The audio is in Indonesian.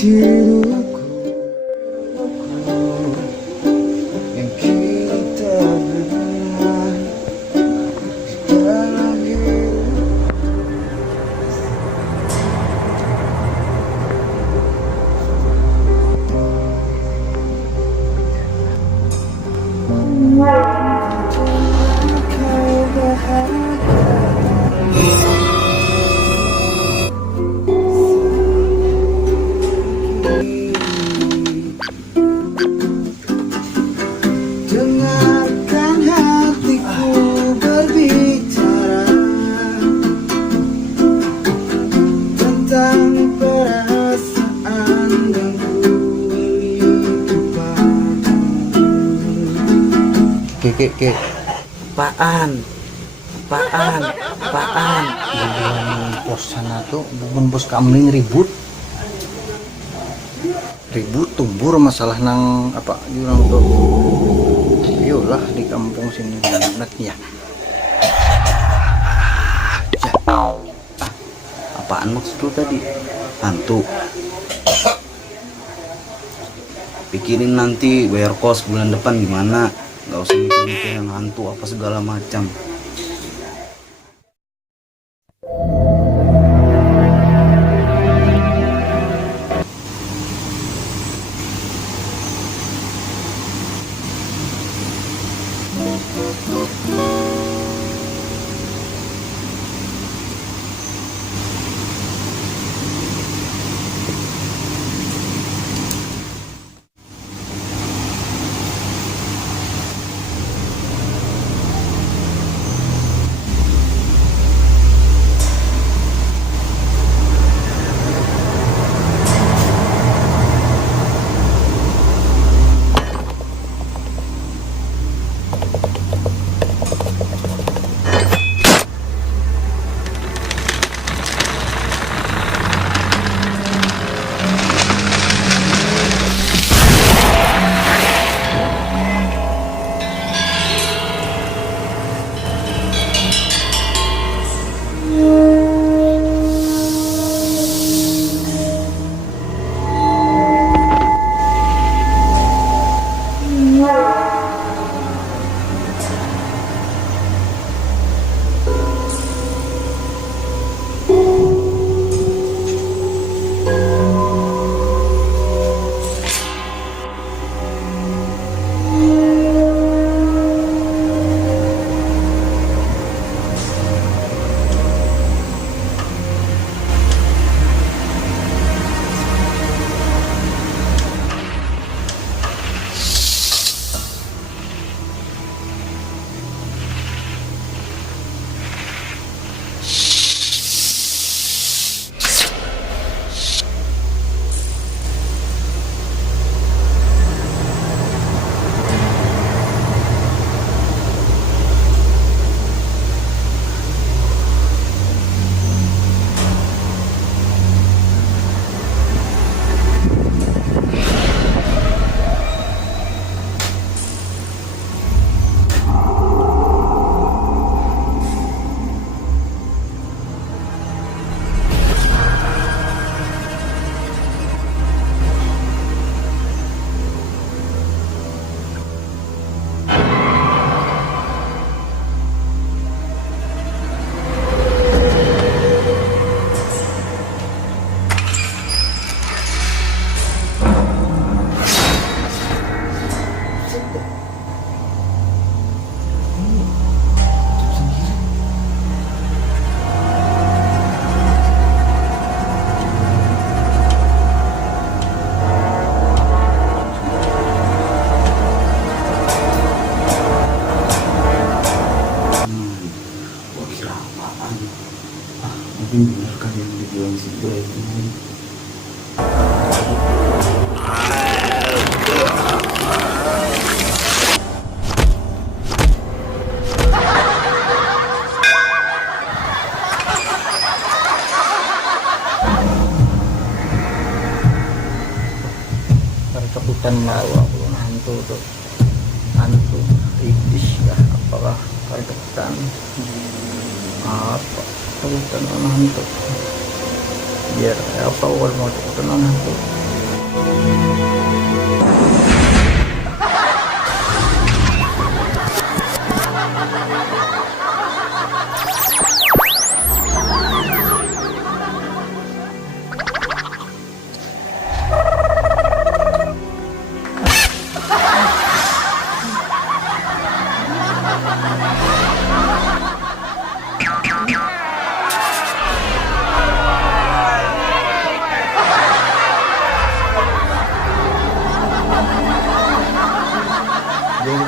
tidurku yang kini tak berguna dalam hidup. Kau bahagia dengarkan hatiku berbicara tentang perasaan yang ku miliki padamu. Ke apaan bukan bos sana tuh, bukan bos kamling ribut tumbur masalah nang apa jurang tuh. Yolah di kampung sini anak ya. Apaan maksud lu tadi? Hantu. Pikirin nanti bayar kos bulan depan gimana. Gak usah mikir-mikir yang hantu apa segala macam. Mungkin benar kan yang dibilang si Bray ini. Kebutan lawa belum hantu tuh, hantu iblis ya apakah kebutan apa kebutan hantu biar apa awal mau kebutan hantu. Jadi